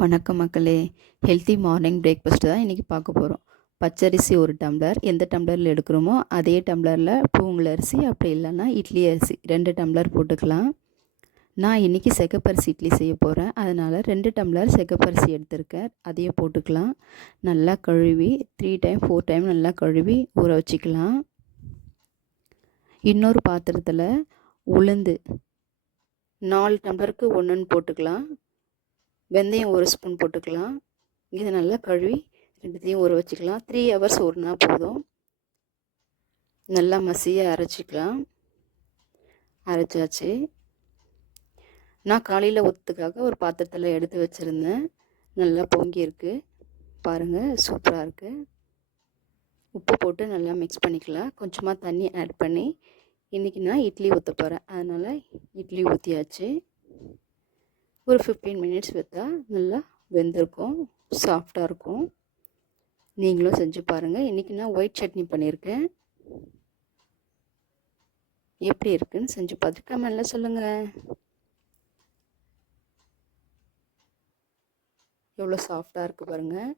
வணக்கம் மக்களே. Healthy morning breakfast தான் இன்றைக்கி பார்க்க போகிறோம். பச்சரிசி 1 டம்ளர், எந்த டம்ளரில் எடுக்கிறோமோ அதே டம்ளரில் பூங்குழ அரிசி, அப்படி இல்லைன்னா இட்லி அரிசி 2 டம்ளர் போட்டுக்கலாம். நான் இன்றைக்கி சிகப்பரிசி இட்லி செய்ய போகிறேன், அதனால் 2 டம்ளர் சிகப்பரிசி எடுத்திருக்கேன். அதையும் போட்டுக்கலாம். நல்லா கழுவி 3 டைம் 4 டைம் நல்லா கழுவி ஊற வச்சுக்கலாம். இன்னொரு பாத்திரத்தில் உளுந்து 4 டம்ளருக்கு 1ன்னு போட்டுக்கலாம். வெந்தயம் 1 ஸ்பூன் போட்டுக்கலாம். இதை நல்லா கழுவி 2த்தையும் ஊற வச்சுக்கலாம். 3 ஹவர்ஸ் ஊறினா போதும். நல்லா மசிய அரைச்சிக்கலாம். அரைச்சாச்சு. நான் காலையில் ஊற்றுறதுக்காக ஒரு பாத்திரத்தில் எடுத்து வச்சுருந்தேன். நல்லா பொங்கியிருக்கு பாருங்கள், சூப்பராக இருக்குது. உப்பு போட்டு நல்லா மிக்ஸ் பண்ணிக்கலாம். கொஞ்சமாக தண்ணி ஆட் பண்ணி இன்றைக்கி நான் இட்லி ஊற்ற போகிறேன், அதனால் இட்லி ஊற்றியாச்சு. ஒரு 15 மினிட்ஸ் வைத்தா நல்லா வெந்திருக்கும், சாஃப்டாக இருக்கும். நீங்களும் செஞ்சு பாருங்கள். இன்றைக்கி நான் ஒயிட் சட்னி பண்ணியிருக்கேன். எப்படி இருக்குன்னு செஞ்சு பார்த்துட்டு கமெண்ட்ல சொல்லுங்கள். எவ்வளோ சாஃப்டாக இருக்குது பாருங்கள்.